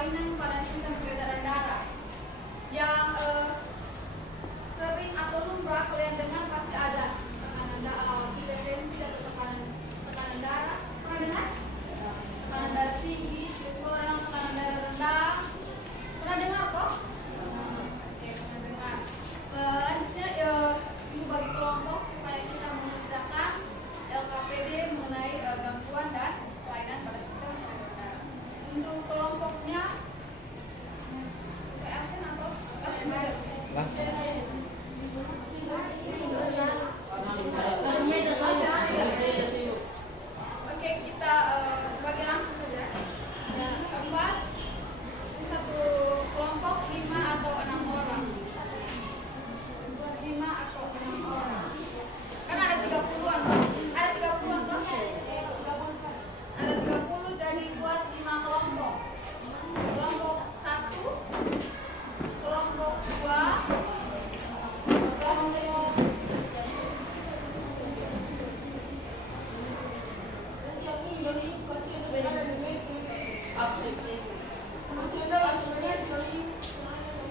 kelainan pada sistem peredaran darah. Yang sering atau lumrah kalian dengar pasti ada tekanan darah, hipertensi atau tekanan darah. Pernah dengar? Tekanan darah tinggi, kurang, tekanan darah rendah. Pernah dengar kok? Oke, pernah dengar. Selanjutnya ibu bagi kelompok supaya kita mengerjakan LKPD mengenai gangguan dan kelainan pada sistem peredaran darah. Untuk kelompoknya absen atau Oke, kita bagi langsung saja. Yang keempat, satu kelompok 5 atau 6 orang. 5 atau 6 orang. Kan ada 30-an toh? Ada 30-an toh? Ada 30, jadi buat 5 kelompok. Kelompok 1, kelompok 2, kelompok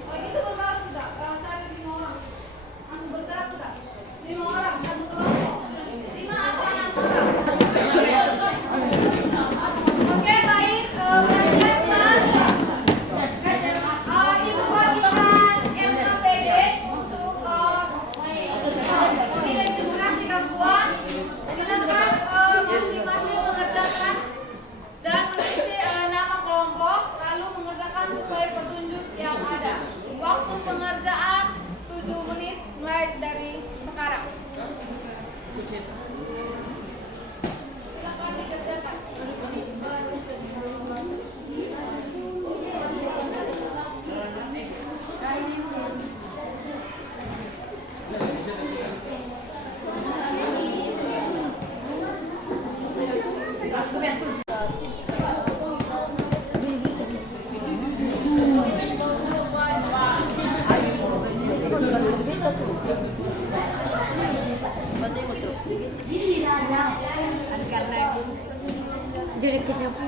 kalau gitu berapa sudah? Cari 5 orang. Langsung bergerak sudah. 5 orang satu kelompok. 5 atau 6 orang. Oke, baik. Perhatian Mas. Ibu bagikan LKPD untuk mengidentifikasi gangguan. Silakan masing-masing mengerjakan dan mengisi nama kelompok, lalu mengerjakan sesuai petunjuk yang ada. Waktu pengerjaan 7 menit mulai dari sekarang. Silakan dikerjakan. Jadi ke siapa?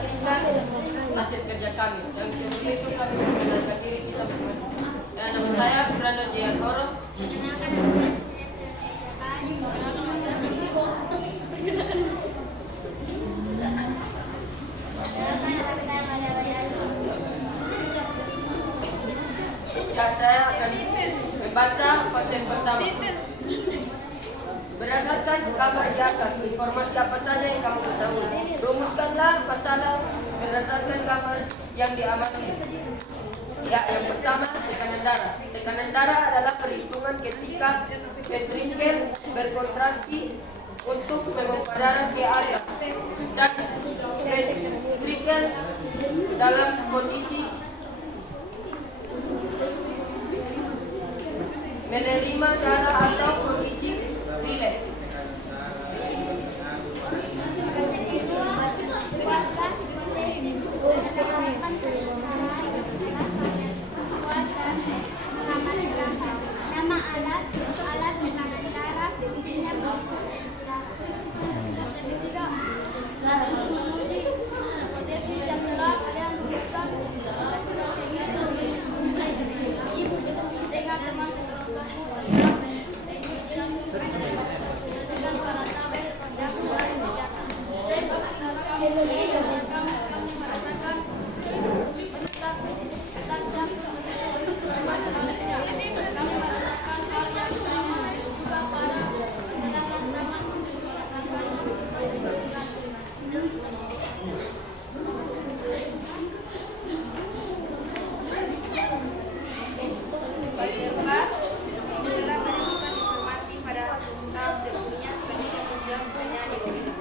mengimplementasikan hasil kerja kami. Yang sebelum itu kami memperkenalkan diri kita masing-masing. Nama saya Brando Jayantoro. Ya, saya akan membaca pasien pertama. Berdasarkan kabar di atas, informasi apa saja yang kamu ketahui. Rumuskanlah masalah berdasarkan kabar yang diamati. Ya, yang pertama tekanan darah. Tekanan darah adalah perhitungan ketika ventrikel berkontraksi untuk memompa darah ke atas dan ventrikel dalam kondisi menerima darah atau kondisi rileks. Nama alat tekanan darah isinya hipotesis yang telah kalian rumuskan ibu dengan teman sekelompokmu tentang para yang mulai senjata. Kami merasakan tajam kami merasakan hal yang sama teman-teman merasakan informasi pada tahap sebelumnya dibandingkan menjawab pertanyaan yang berikut.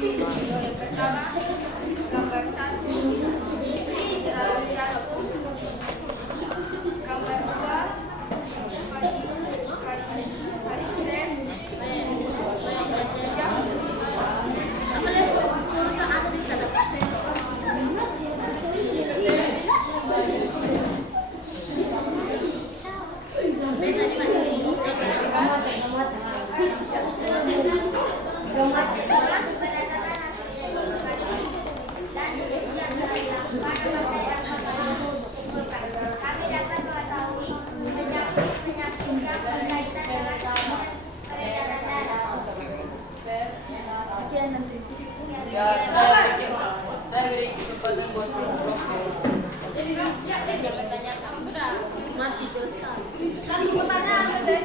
Yang pertama, gambar 1 ini serangan jantung. Gambar 2 varistres. Kami dapat mengetahui penyakit yang berkaitan dengan peredaran darah. Ya, saya beri kesempatan buat kelompok. Lagi pertanyaan saja.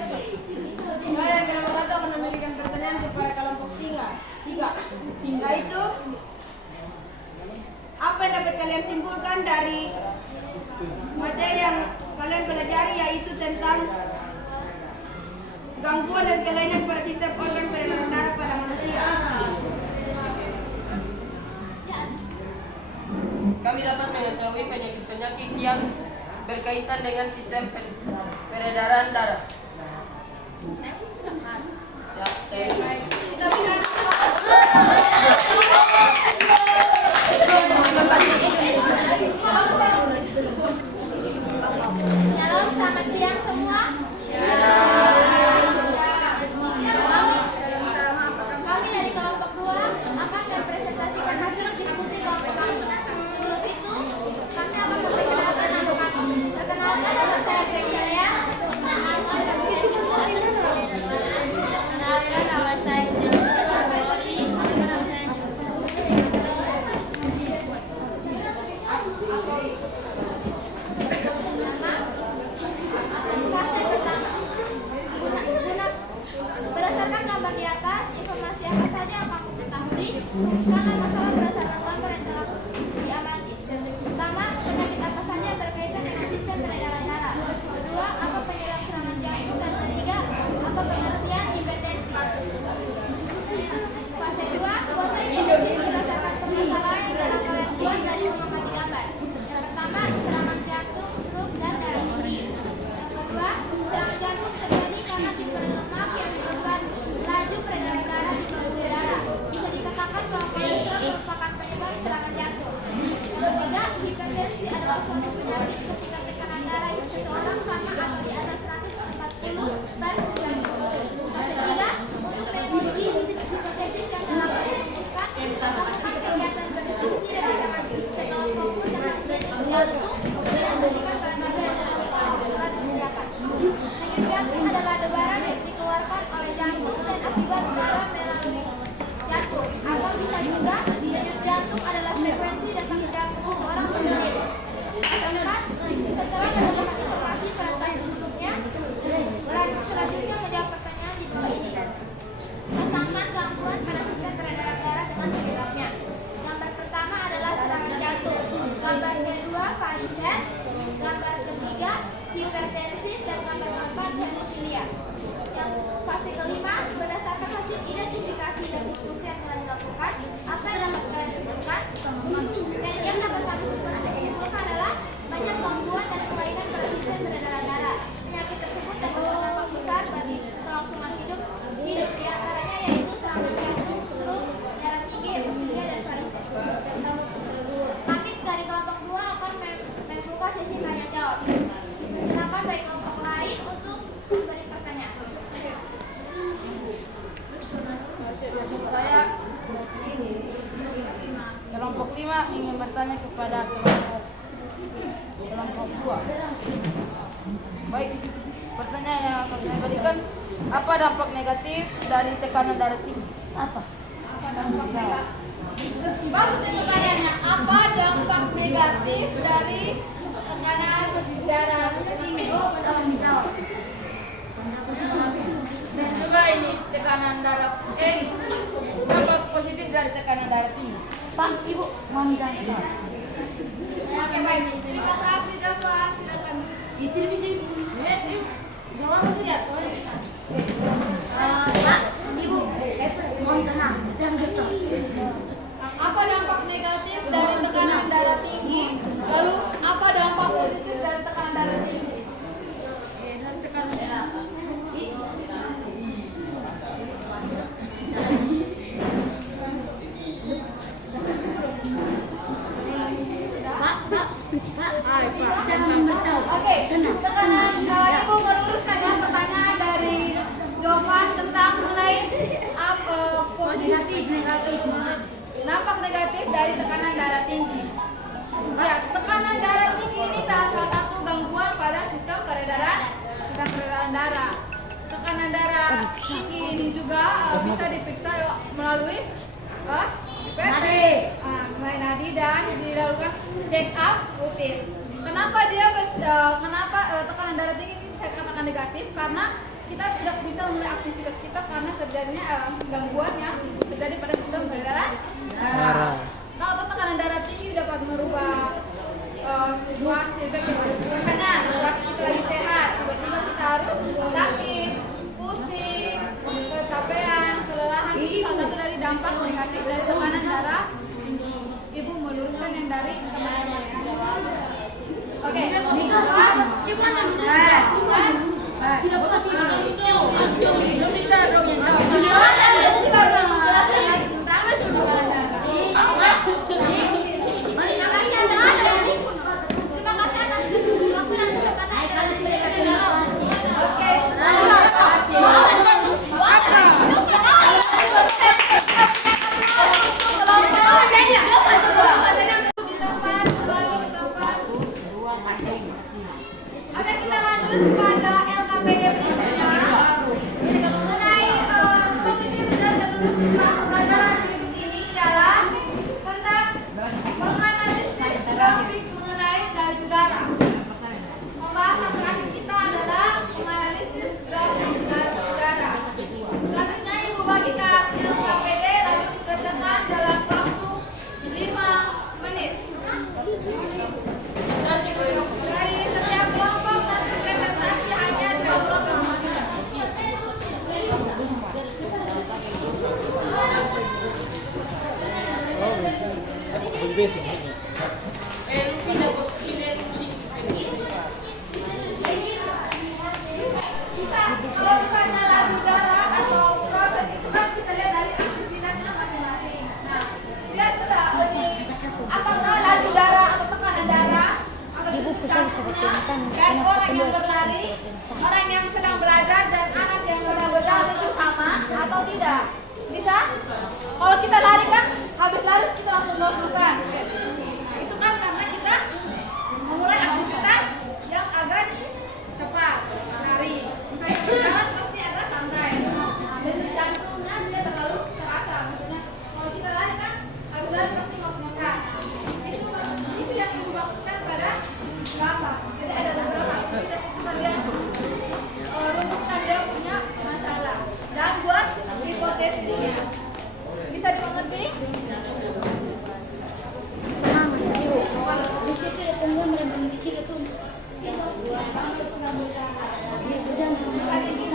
Kalian kelompok 1 akan memberikan pertanyaan kepada kelompok 3. Yaitu, apa yang dapat kalian simpulkan dari materi yang kalian pelajari, yaitu tentang gangguan dan kelainan pada sistem organ peredaran darah pada manusia. Kami dapat mengetahui penyakit-penyakit yang berkaitan dengan sistem peredaran darah. Saya Kita berikan Shalom, selamat siang semua. Kami dari kelompok 2 akan mempresentasikan hasil diskusi kelompok kami. Sebelum itu, kami akan memperkenalkan nama kami. Perkenalkan, nama saya Grecia. Perkenalkan, nama saya Fase pertama. Berdasarkan gambar di atas, informasi apa saja yang kamu ketahui? Rumuskanlah masalah berdasarkan gambar yang telah diamati. Pertama, penyakit apa saja yang berkaitan dengan sistem peredaran darah? Kedua, apa penyebab serangan jantung? Dan ketiga, apa pengertian hipertensi? Fase 2, foto informasi berdasarkan permasalahan yang telah kalian buat dari mengamati gambar. Yang pertama, serangan jantung, stroke, dan darah tinggi. Yang kedua, serangan jantung terjadi karena timbul lemak yang menyebabkan laju peredaran darah di pembuluh darah. Bisa dikatakan bahwa kolesterol merupakan penyebab serangan jantung. Yang ketiga, hipertensi adalah suatu penyakit ketika tekanan darah seseorang sama atau manusia. Yang fase kelima, berdasarkan hasil identifikasi dan diskusi yang telah dilakukan, apa yang dapat kalian simpulkan? Dan yang dapat kami simpulkan adalah banyak gangguan dan kelainan pada sistem peredaran darah. Penyakit tersebut dapat berdampak besar bagi kelangsungan hidup. Di antaranya yaitu serangan jantung, stroke, darah tinggi, hemofili, dan varises. Kami dari kelompok 2 akan membuka sesi tanya jawab. Silakan bagi kelompok lain untuk memberi pertanyaan. Saya kelompok 5 ingin bertanya kepada kelompok 2. Baik, pertanyaan yang akan saya berikan, apa dampak negatif dari tekanan darah tinggi? Apa dampak negatif? Bagus nih pertanyaannya. Apa dampak negatif dari tekanan darah tinggi? Dan juga ini tekanan darah dampak positif dari tekanan darah tinggi. Pak, Ibu, mau minta Oke, baik. Terima kasih, Dapat. Silakan. itu bisa jawab Ya, Pak, Ibu, mohon tenang, jangan getar. apa dampak negatif dari tekanan darah tinggi? Lalu, apa dampak positif dari tekanan darah tinggi? Oke, tekanan Ibu meluruskan ya pertanyaan dari jawaban tentang mengenai positif dampak negatif dari tekanan darah tinggi. Ya, tekanan darah tinggi ini salah satu gangguan pada sistem peredaran darah. Tekanan darah tinggi ini juga bisa diperiksa melalui melalui nadi dan dilakukan check up rutin. Kenapa tekanan darah tinggi ini saya katakan negatif? Karena kita tidak bisa memulai aktivitas kita karena terjadinya gangguan yang terjadi pada sistem peredaran darah. Kalau tekanan darah tinggi dapat merubah situasi, misalnya waktu kita lagi sehat, tiba-tiba kita harus sakit, pusing, kecapean, kelelahan. Itu salah satu dari dampak negatif dari tekanan darah tinggi. Ibu meluruskan yang dari teman-teman ya. Oke, gimana? Nanti baru menjelaskan lagi tentang tekanan darah. Terima kasih atas waktu dan kesempatan yang telah diberikan. Oke. Oke, kita lanjut pada LKPD berikutnya mengenai strategi belajar dulu tujuan pembelajaran berikut ini ialah tentang menganalisis grafik mengenai laju darah. Pembahasan terakhir kita adalah menganalisis grafik laju darah. Selanjutnya Ibu bagikan LKPD lalu dikerjakan dalam waktu 5 menit. Dari setiap kelompok nanti presentasi hanya 20 menit. Kita kalau misalnya laju darah atau proses itu kan bisa lihat dari aktivitasnya masing-masing. Nah, lihat sudah apakah laju darah atau tekanan darah atau jantungnya dan orang yang berlari, orang yang sedang belajar dan anak yang sedang berlari itu sama atau tidak? Bisa? Kalau kita lari kan habis lari kita langsung ngos-ngosan. Nah, itu kan karena kita memulai aktivitas yang agak cepat, lari. Misalnya berjalan pasti agak santai. Nah, dan jantungnya tidak terlalu terasa. Maksudnya kalau kita lari kan habis lari pasti ngos-ngosan. Itu yang dimaksudkan pada gambar. Jadi ada beberapa aktivitas itu kan dia rumuskan dia punya masalah dan buat hipotesisnya. Bisa dimengerti? Misalnya kita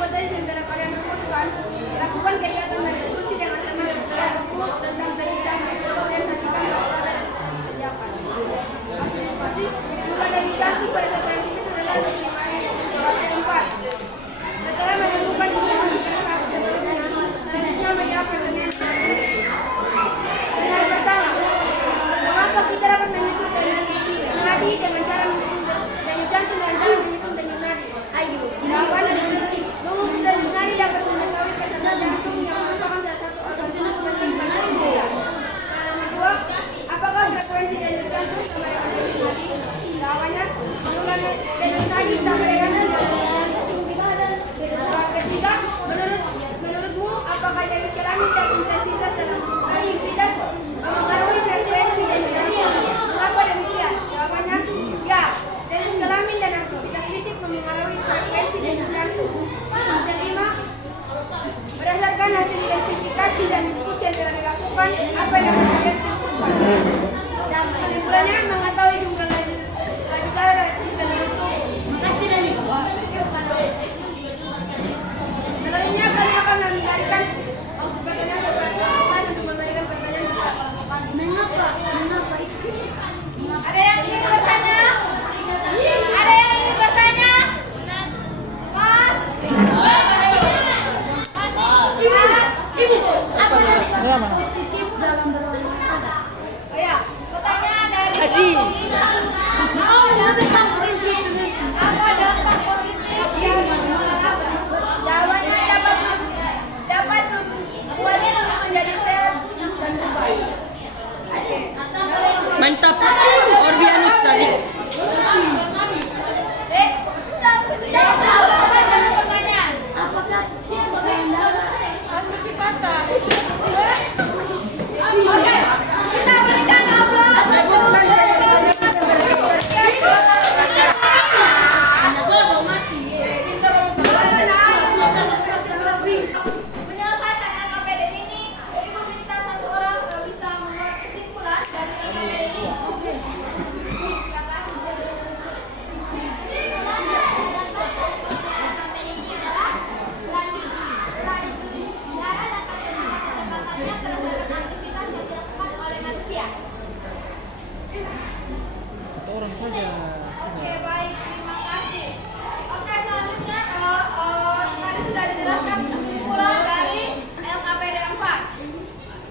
hipotesis yang telah kalian rumuskan, lakukan kegiatan dan diskusi dengan teman-teman tentang perbedaan representasikan masalah dan kerjakan. Observasi mulai dari 1 pada sekarang itu adalah keempat. Setelah menemukan sebelumnya, selanjutnya menjawab pertanyaan. Pertanyaan pertama, mengapa kita dapat menghitung denyut nadi dengan cara menghitung denyut jantung dan cara menghitung denyut nadi? Ayo, jawaban denyut nadi dapat mengetahui kecepatan jantung yang merupakan salah satu organ tubuh penting bagi manusia. Soalan kedua, apakah frekuensi denyut jantung sama dengan denyut nadi? Jawabannya, pengulangan denyut nadi sama dengan denyut jantung. Soal ketiga, menurutmu apakah jenis kelamin dan intensitas dalam aktivitas mempengaruhi frekuensi denyut jantung? Mengapa demikian? Jawabannya, ya. Jenis kelamin dan aktivitas fisik mempengaruhi frekuensi denyut jantung. Fase 5, berdasarkan hasil identifikasi dan diskusi yang telah dilakukan, apa yang dapat kalian simpulkan? Kesimpulannya, mengetahui jumlah laju darah di seluruh tubuh. Selanjutnya kami akan memberikan pertanyaan kepada teman-teman untuk memberikan pertanyaan secara kelompok. Mengapa itu? Ada yang ingin bertanya? Ada yang ingin bertanya? Mas? Ibu, apa yang positif dalam berolahraga? Oh ya, pertanyaan dari kelompok 5. Apa dampak positif yang berolahraga? Jawabannya dapat membuat tubuh menjadi sehat dan baik. Mantap. Orbianus tadi. Pertanyaan. Apakah pengendara Mesti patah. Oke, kita berikan aplaus untuk menyelesaikan LKPD ini. Ibu minta satu orang bisa membuat kesimpulan dari LKPD ini. Silakan. Oke, baik, terima kasih. Oke, selanjutnya tadi sudah dijelaskan kesimpulan dari LKPD 4.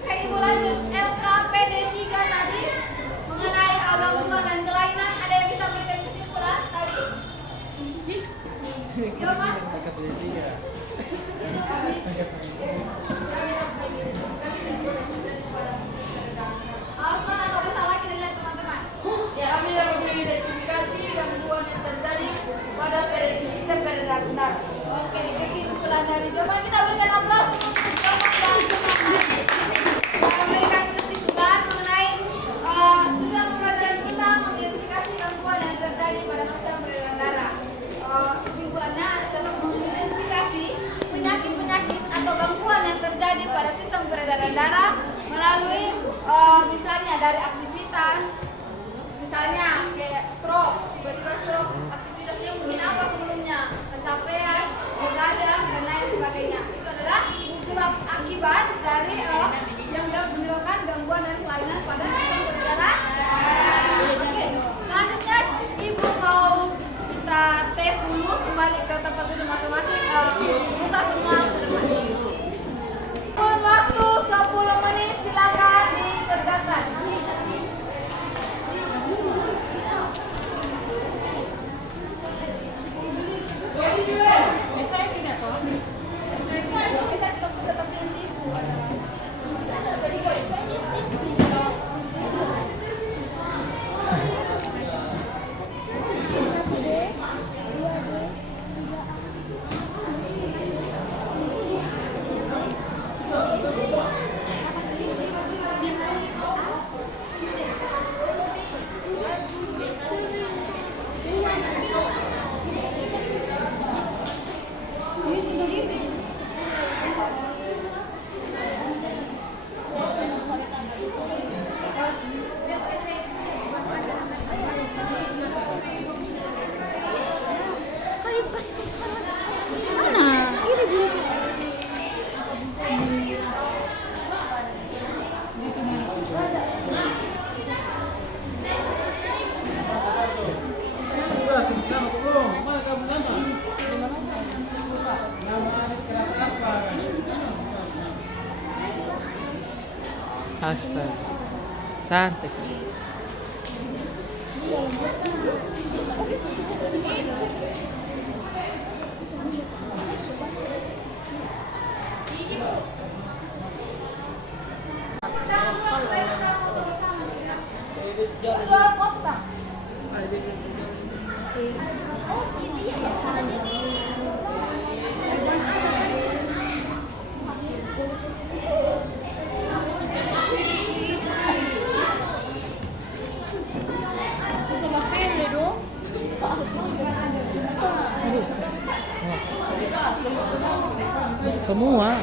Oke, Ibu lanjut. LKPD 3 tadi mengenai gangguan dan kelainan, ada yang bisa berikan kesimpulan tadi? Silakan. Alasan atau bisa lagi dilihat teman-teman? Ya, kami dapat mengidentifikasi gangguan yang terjadi pada sistem peredaran darah. Oke, kesimpulan dari jawaban kita berikan aplaus untuk kelompok dan terima kasih. Memberikan kesimpulan mengenai tujuan pembelajaran kita mengidentifikasi gangguan yang terjadi pada sistem peredaran darah. Kesimpulannya adalah mengidentifikasi penyakit-penyakit atau gangguan yang terjadi pada sistem peredaran darah melalui misalnya dari aktivitas, misalnya kayak stroke, tiba-tiba stroke, aktivitasnya mungkin apa sebelumnya, pencapaian, begadang, dan lain sebagainya. Itu adalah sebab akibat dari yang menyebabkan gangguan dan kelainan pada sistem peredaran darah. Oke, selanjutnya Ibu mau kita tes dulu, kembali ke tempat duduk masing-masing, buka semua ke depan. Waktu 10 menit, silakan dikerjakan. Astaga. Santai sih. Dua kotak. Semua.